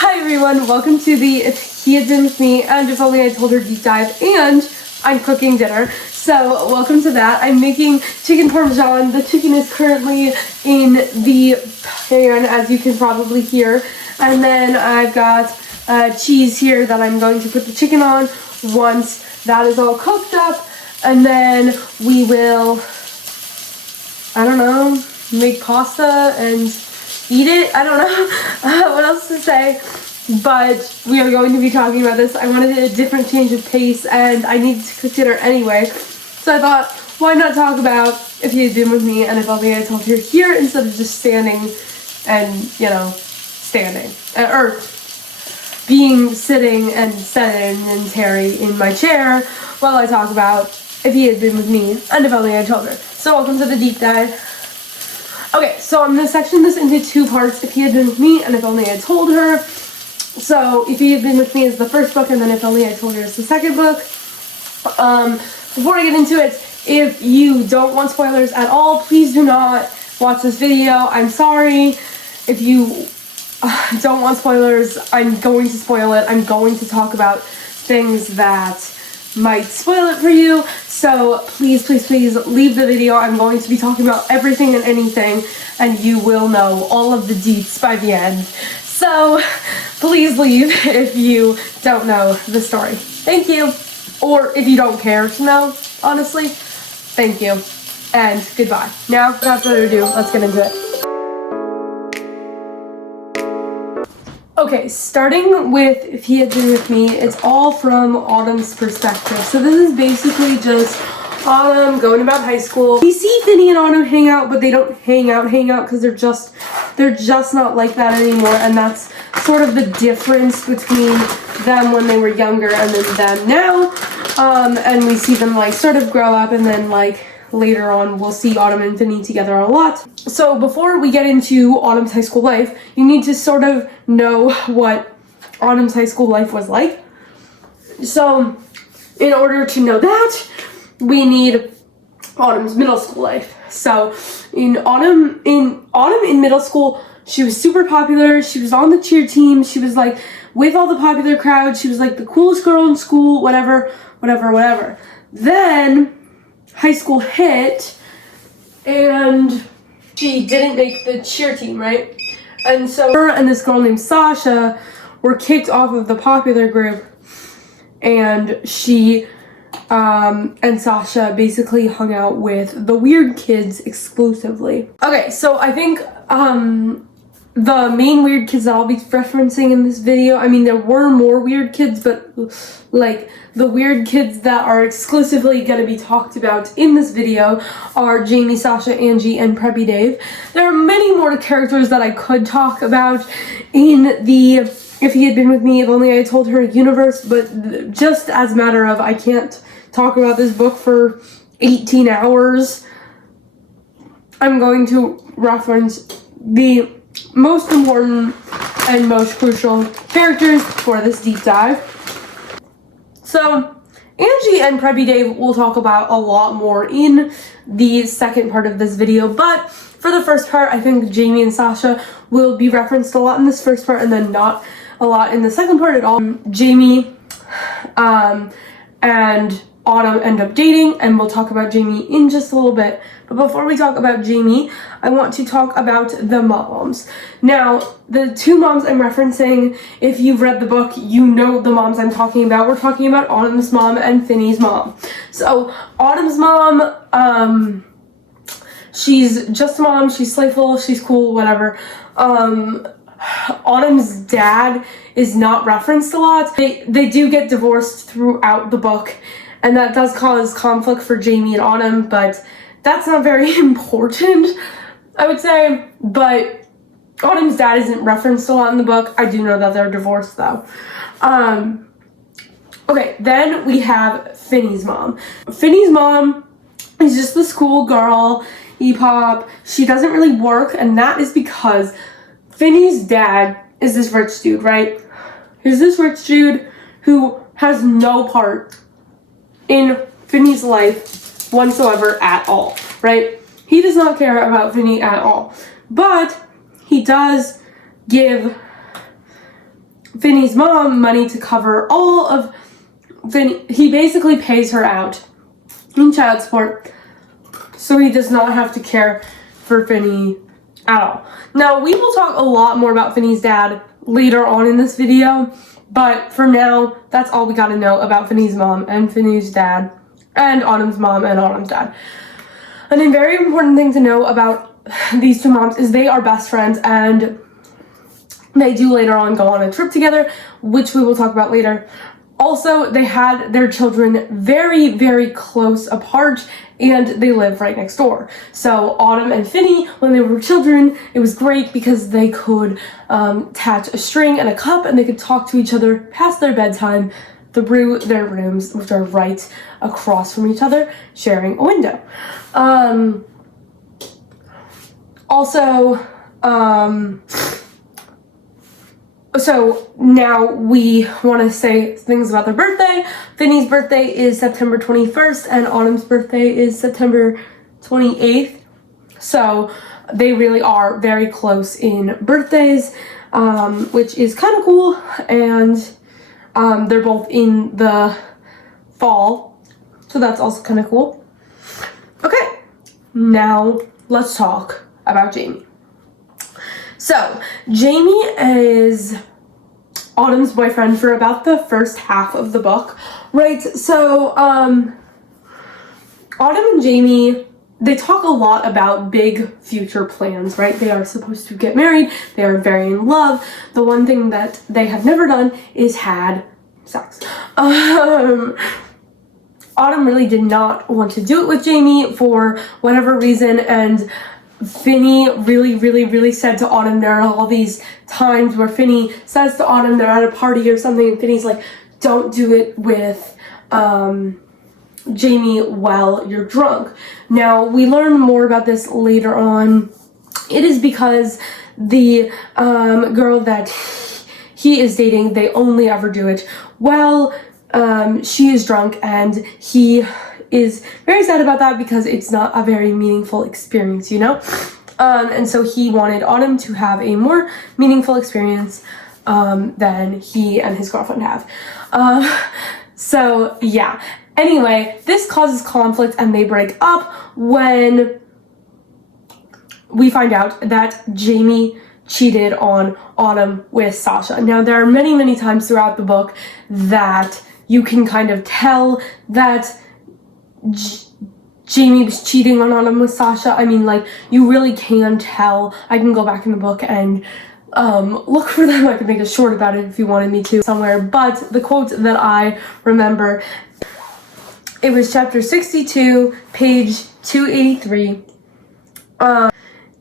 Hi everyone, welcome to the If He Had Been With Me and If Only I Told Her deep dive, and I'm cooking dinner, so welcome to that. I'm making chicken parmesan. The chicken is currently in the pan, as you can probably hear, and then I've got cheese here that I'm going to put the chicken on once that is all cooked up, and then we will, I don't know, make pasta and eat it. I don't know what else to say, but we are going to be talking about this. I wanted a different change of pace, and I needed to cook dinner anyway, so I thought, why not talk about If He Had Been With Me and If Only I Told Her here instead of just standing and, you know, standing, or being sitting and sedentary in my chair while I talk about If He Had Been With Me and If Only I Told Her. So welcome to the deep dive. Okay, so I'm going to section this into two parts, If He Had Been With Me and If Only I Told Her. So If He Had Been With Me is the first book, and then If Only I Told Her is the second book. Before I get into it, if you don't want spoilers at all, please do not watch this video. I'm sorry. If you don't want spoilers, I'm going to spoil it. I'm going to talk about things that might spoil it for you, so please, please, please leave the video. I'm going to be talking about everything and anything, and you will know all of the deets by the end. So please leave if you don't know the story. Thank you. Or if you don't care to know, honestly, thank you. And goodbye. Now, without further ado, let's get into it. Okay, starting with If He Had Been With Me, it's all from Autumn's perspective. So this is basically just Autumn going about high school. We see Finny and Autumn hang out, but they don't hang out because they're just not like that anymore, and that's sort of the difference between them when they were younger and then them now. And we see them like sort of grow up, and then like later on we'll see Autumn and Finny together a lot. So before we get into Autumn's high school life, you need to sort of know what Autumn's high school life was like. So in order to know that, we need Autumn's middle school life. So in Autumn in middle school, she was super popular. She was on the cheer team. She was like with all the popular crowd. She was like the coolest girl in school, whatever. Then high school hit, and she didn't make the cheer team, right? And so her and this girl named Sasha were kicked off of the popular group, and she and Sasha basically hung out with the weird kids exclusively. Okay, so I think the main weird kids that I'll be referencing in this video, I mean, there were more weird kids, but like the weird kids that are exclusively going to be talked about in this video are Jamie, Sasha, Angie, and Preppy Dave. There are many more characters that I could talk about in the If He Had Been With Me, If Only I Told Her universe, but just as a matter of I can't talk about this book for 18 hours, I'm going to reference the most important and most crucial characters for this deep dive. So Angie and Preppy Dave will talk about a lot more in the second part of this video, but for the first part, I think Jamie and Sasha will be referenced a lot in this first part and then not a lot in the second part at all. Jamie and Autumn end up dating, and we'll talk about Jamie in just a little bit. But before we talk about Jamie, I want to talk about the moms. Now, the two moms I'm referencing, if you've read the book, you know the moms I'm talking about. We're talking about Autumn's mom and Finny's mom. So, Autumn's mom, she's just a mom, she's playful, she's cool, whatever. Autumn's dad is not referenced a lot. They do get divorced throughout the book, and that does cause conflict for Jamie and Autumn, but that's not very important, I would say. But Autumn's dad isn't referenced a lot in the book. I do know that they're divorced, though. Okay, then we have Finny's mom. Finny's mom is just this cool girl, E-pop. She doesn't really work, and that is because Finny's dad is this rich dude, right? He's this rich dude who has no part in Finny's life whatsoever at all, right? He does not care about Finny at all. But he does give Finney's mom money to cover all of Finney. He basically pays her out in child support, so he does not have to care for Finney at all. Now, we will talk a lot more about Finney's dad later on in this video, but for now, that's all we got to know about Finney's mom and Finney's dad and Autumn's mom and Autumn's dad. And a very important thing to know about these two moms is they are best friends, and they do later on go on a trip together, which we will talk about later. Also, they had their children very, very close apart, and they live right next door. So Autumn and Finney, when they were children, it was great because they could attach a string and a cup, and they could talk to each other past their bedtime through their rooms, which are right across from each other, sharing a window. So now we want to say things about their birthday. Finney's birthday is September 21st and Autumn's birthday is September 28th. So they really are very close in birthdays, which is kind of cool. And they're both in the fall, so that's also kind of cool. Okay, now let's talk about Jamie. So, Jamie is Autumn's boyfriend for about the first half of the book, right? So, Autumn and Jamie, they talk a lot about big future plans, right? They are supposed to get married. They are very in love. The one thing that they have never done is had sex. Autumn really did not want to do it with Jamie for whatever reason, and Finney really said to Autumn, there are all these times where Finney says to Autumn they're at a party or something, and Finney's like, don't do it with Jamie while you're drunk. Now, we learn more about this later on. It is because the girl that he is dating, they only ever do it while she is drunk, and he is very sad about that because it's not a very meaningful experience, you know? And so he wanted Autumn to have a more meaningful experience than he and his girlfriend have. So, yeah. Anyway, this causes conflict and they break up when we find out that Jamie cheated on Autumn with Sasha. Now, there are many times throughout the book that you can kind of tell that Jamie was cheating on Autumn with Sasha. I mean, like, you really can tell. I can go back in the book and look for them. I could make a short about it if you wanted me to somewhere. But the quote that I remember, it was chapter 62, page 283.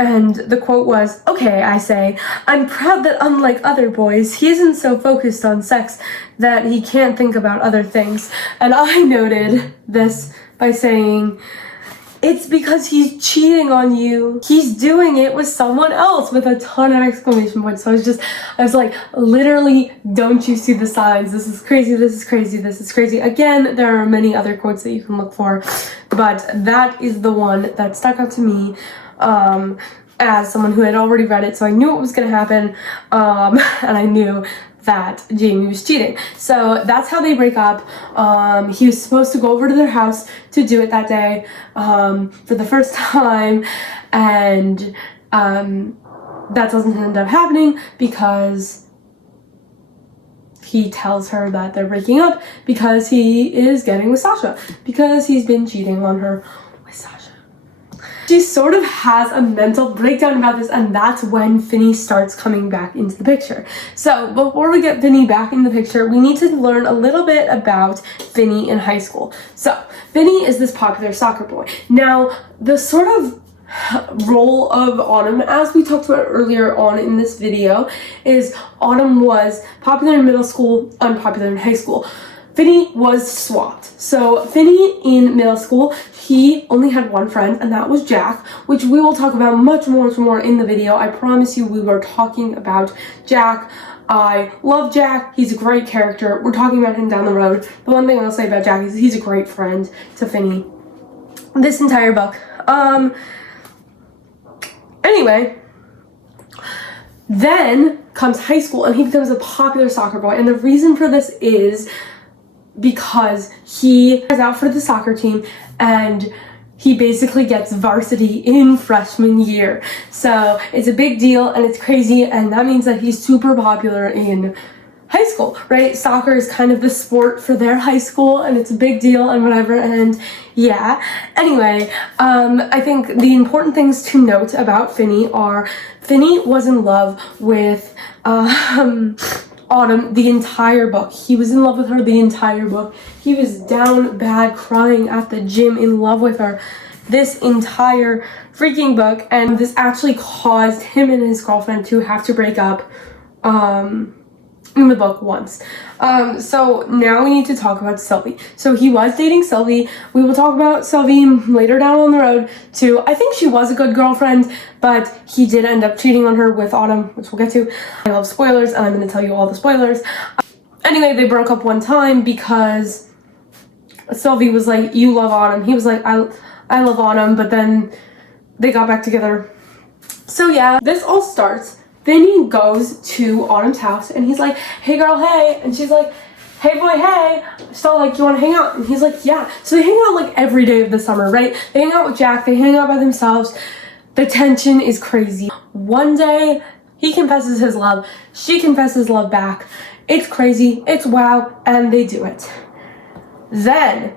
And the quote was, "Okay, I say, I'm proud that unlike other boys, he isn't so focused on sex that he can't think about other things." And I noted this by saying, it's because he's cheating on you. He's doing it with someone else, with a ton of exclamation points. So I was like, literally, don't you see the signs? This is crazy, this is crazy, this is crazy. Again, there are many other quotes that you can look for, but that is the one that stuck out to me. As someone who had already read it, so I knew what was going to happen, and I knew that Jamie was cheating. So that's how they break up. He was supposed to go over to their house to do it that day for the first time, and that doesn't end up happening because he tells her that they're breaking up because he is getting with Sasha, because he's been cheating on her with Sasha. She sort of has a mental breakdown about this, and that's when Finney starts coming back into the picture. So before we get Finney back in the picture, we need to learn a little bit about Finney in high school. So Finney is this popular soccer boy. Now, the sort of role of Autumn, as we talked about earlier on in this video, is Autumn was popular in middle school, unpopular in high school. Finney was swapped. So Finney in middle school, he only had one friend, and that was Jack, which we will talk about much more in the video. I promise you we were talking about Jack. I love Jack. He's a great character. We're talking about him down the road. The one thing I'll say about Jack is he's a great friend to Finney this entire book. Anyway, then comes high school and he becomes a popular soccer boy. And the reason for this is because he is out for the soccer team and he basically gets varsity in freshman year. So it's a big deal and it's crazy, and that means that he's super popular in high school, right? Soccer is kind of the sport for their high school and it's a big deal and whatever, and yeah. Anyway, I think the important things to note about Finney are Finney was in love with Autumn the entire book. He was in love with her the entire book. He was down bad, crying at the gym, in love with her this entire freaking book, and this actually caused him and his girlfriend to have to break up in the book once. So now we need to talk about Sylvie. So he was dating Sylvie. We will talk about Sylvie later down on the road too. I think she was a good girlfriend, but he did end up cheating on her with Autumn, which we'll get to. I love spoilers, and I'm going to tell you all the spoilers. Anyway, they broke up one time because Sylvie was like, you love Autumn. He was like, I love Autumn, but then they got back together. So yeah, this all starts. Then he goes to Autumn's house and he's like, hey girl, hey. And she's like, hey boy, hey. So like, you want to hang out? And he's like, yeah. So they hang out like every day of the summer, right? They hang out with Jack. They hang out by themselves. The tension is crazy. One day he confesses his love. She confesses love back. It's crazy. It's wow. And they do it. Then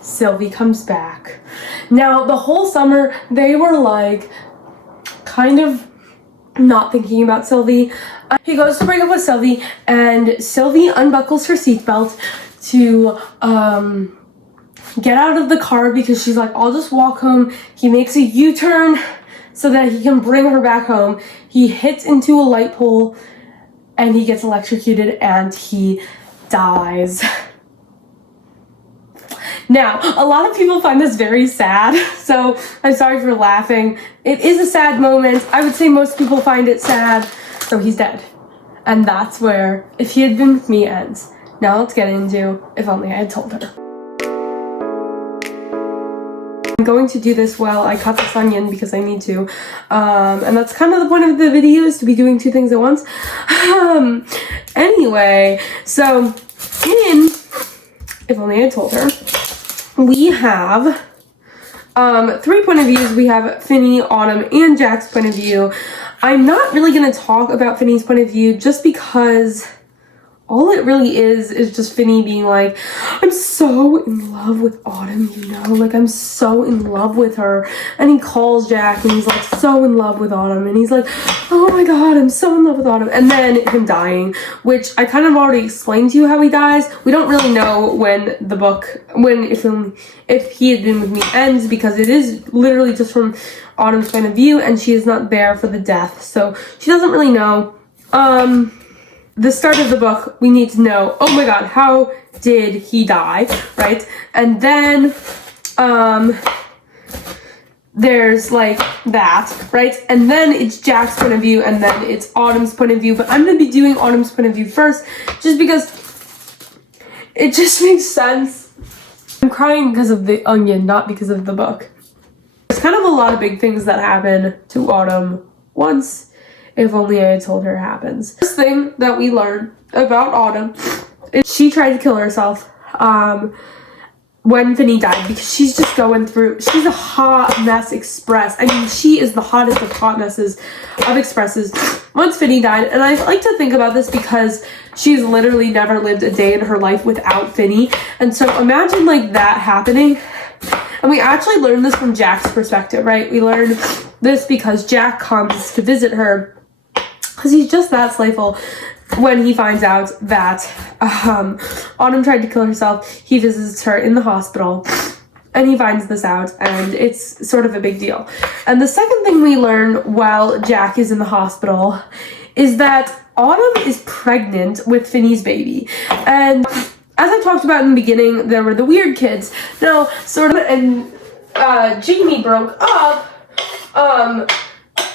Sylvie comes back. Now the whole summer they were like kind of not thinking about Sylvie. He goes to break up with Sylvie, and Sylvie unbuckles her seatbelt to get out of the car because she's like, I'll just walk home. He makes a U-turn so that he can bring her back home. He hits into a light pole and he gets electrocuted and he dies. Now, a lot of people find this very sad, so I'm sorry for laughing. It is a sad moment. I would say most people find it sad. So he's dead. And that's where If He Had Been With Me ends. Now let's get into If Only I Had Told Her. I'm going to do this while I cut this onion because I need to. And that's kind of the point of the video, is to be doing two things at once. Anyway, so in If Only I Had Told Her, we have 3 point of views. We have Finney, Autumn, and Jack's point of view. I'm not really going to talk about Finney's point of view just because all it really is just Finney being like, I'm so in love with Autumn, you know, like I'm so in love with her. And he calls Jack and he's like so in love with Autumn, and he's like, oh my god, I'm so in love with Autumn. And then him dying, which I kind of already explained to you how he dies. We don't really know when the book, If He Had Been With Me ends, because it is literally just from Autumn's point of view and she is not there for the death, so she doesn't really know. The start of the book, we need to know, oh my god, how did he die, right? And then, there's like that, right? And then it's Jack's point of view, and then it's Autumn's point of view, but I'm going to be doing Autumn's point of view first, just because it just makes sense. I'm crying because of the onion, not because of the book. There's kind of a lot of big things that happen to Autumn once If Only I Had Told Her happens. First thing that we learn about Autumn is she tried to kill herself when Finney died, because she's just going through, she's a hot mess express. I mean, she is the hottest of hot messes of expresses once Finney died. And I like to think about this because she's literally never lived a day in her life without Finney. And so imagine like that happening. And we actually learned this from Jack's perspective, right? We learned this because Jack comes to visit her because he's just that slayful. When he finds out that Autumn tried to kill herself, he visits her in the hospital and he finds this out, and it's sort of a big deal. And the second thing we learn while Jack is in the hospital is that Autumn is pregnant with Finney's baby. And as I talked about in the beginning, there were the weird kids. Now, sort of, and Jamie broke up,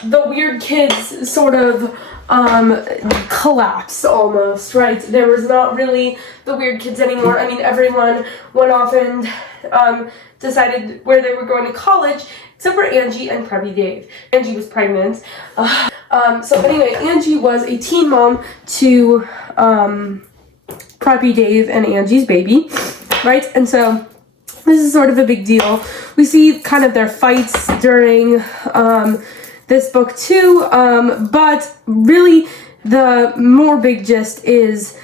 the weird kids sort of collapse almost, right? There was not really the weird kids anymore. I mean, everyone went off and decided where they were going to college, except for Angie and Preppy Dave. Angie was pregnant. So anyway, Angie was a teen mom to Preppy Dave and Angie's baby, right? And so this is sort of a big deal. We see kind of their fights during this book too, but really the more big gist is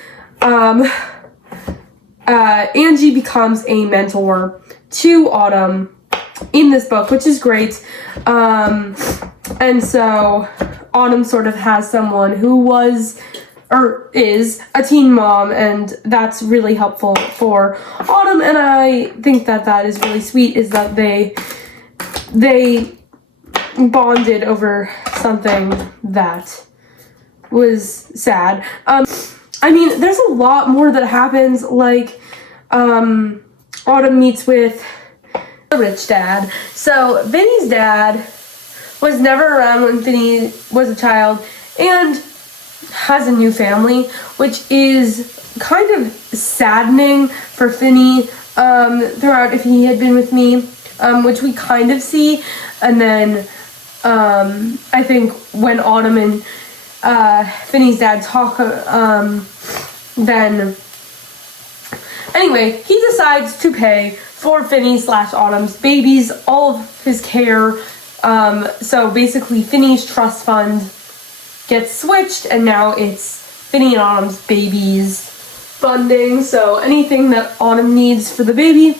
Angie becomes a mentor to Autumn in this book, which is great. And so Autumn sort of has someone who was or is a teen mom, and that's really helpful for Autumn. And I think that that is really sweet, is that they bonded over something that was sad. I mean, there's a lot more that happens, like Autumn meets with the rich dad. So Vinny's dad was never around when Vinny was a child and has a new family, which is kind of saddening for Finny throughout if he had been with me, which we kind of see. And then I think when Autumn and Finny's dad talk, then anyway, he decides to pay for Finny/Autumn's babies all of his care. So basically Finny's trust fund gets switched, and now it's Finny and Autumn's babies funding. So anything that Autumn needs for the baby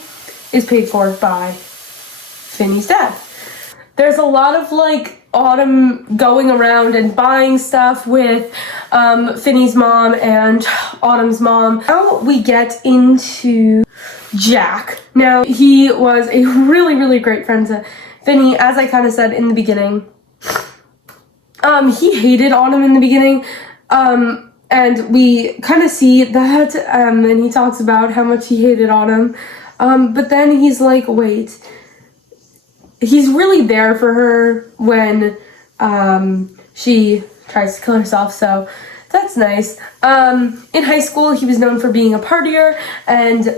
is paid for by Finny's dad. There's a lot of like Autumn going around and buying stuff with Finny's mom and Autumn's mom. Now we get into Jack. Now he was a really, really great friend to Finny, as I kind of said in the beginning. He hated Autumn in the beginning, and we kind of see that, and he talks about how much he hated Autumn, but then he's like, wait, he's really there for her when she tries to kill herself, so that's nice. In high school, he was known for being a partier, and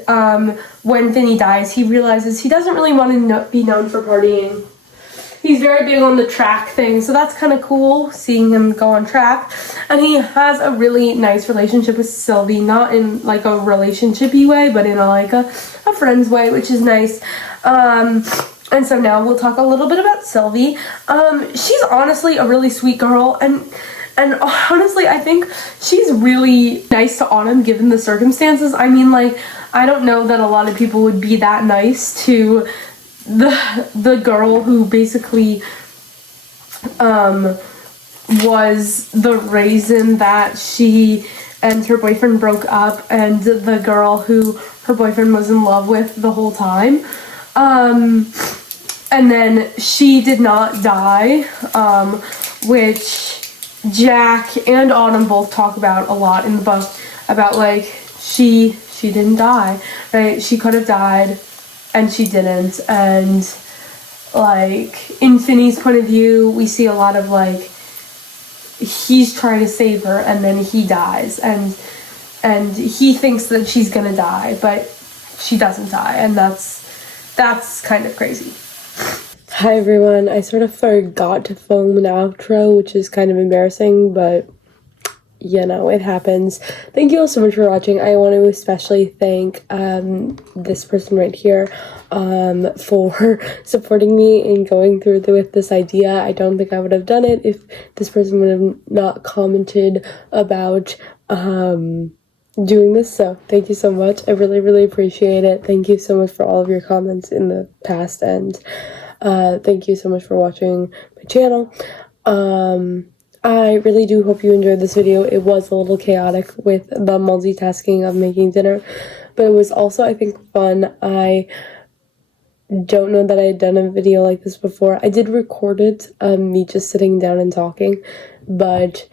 when Finny dies, he realizes he doesn't really want to be known for partying. He's very big on the track thing, so that's kind of cool, seeing him go on track. And he has a really nice relationship with Sylvie, not in like a relationship-y way, but in a friend's way, which is nice. And so now we'll talk a little bit about Sylvie. She's honestly a really sweet girl, and honestly, I think she's really nice to Autumn given the circumstances. I mean, like, I don't know that a lot of people would be that nice to the girl who basically was the reason that she and her boyfriend broke up, and the girl who her boyfriend was in love with the whole time. And then she did not die, which Jack and Autumn both talk about a lot in the book, about like she didn't die, right? She could have died and she didn't. And like in Finny's point of view, we see a lot of like he's trying to save her and then he dies, and he thinks that she's gonna die, but she doesn't die, and that's kind of crazy. Hi everyone, I sort of forgot to film an outro, which is kind of embarrassing, but you know, it happens. Thank you all so much for watching. I want to especially thank this person right here for supporting me in going through with this idea. I don't think I would have done it if this person would have not commented about doing this, so thank you so much. I really, really appreciate it. Thank you so much for all of your comments in the past, and thank you so much for watching my channel. I really do hope you enjoyed this video. It was a little chaotic with the multitasking of making dinner, but it was also, I think, fun. I don't know that I had done a video like this before. I did record it, me just sitting down and talking, but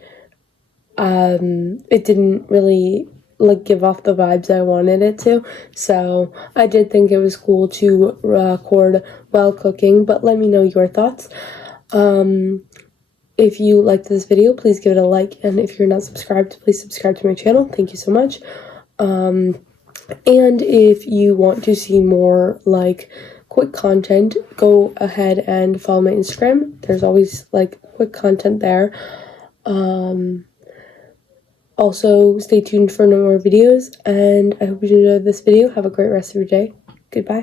it didn't really like give off the vibes I wanted it to, so I did think it was cool to record while cooking. But let me know your thoughts. If you liked this video, please give it a like, and if you're not subscribed, please subscribe to my channel. Thank you so much. And if you want to see more like quick content, go ahead and follow my Instagram. There's always like quick content there. Also, stay tuned for no more videos, and I hope you enjoyed this video. Have a great rest of your day. Goodbye.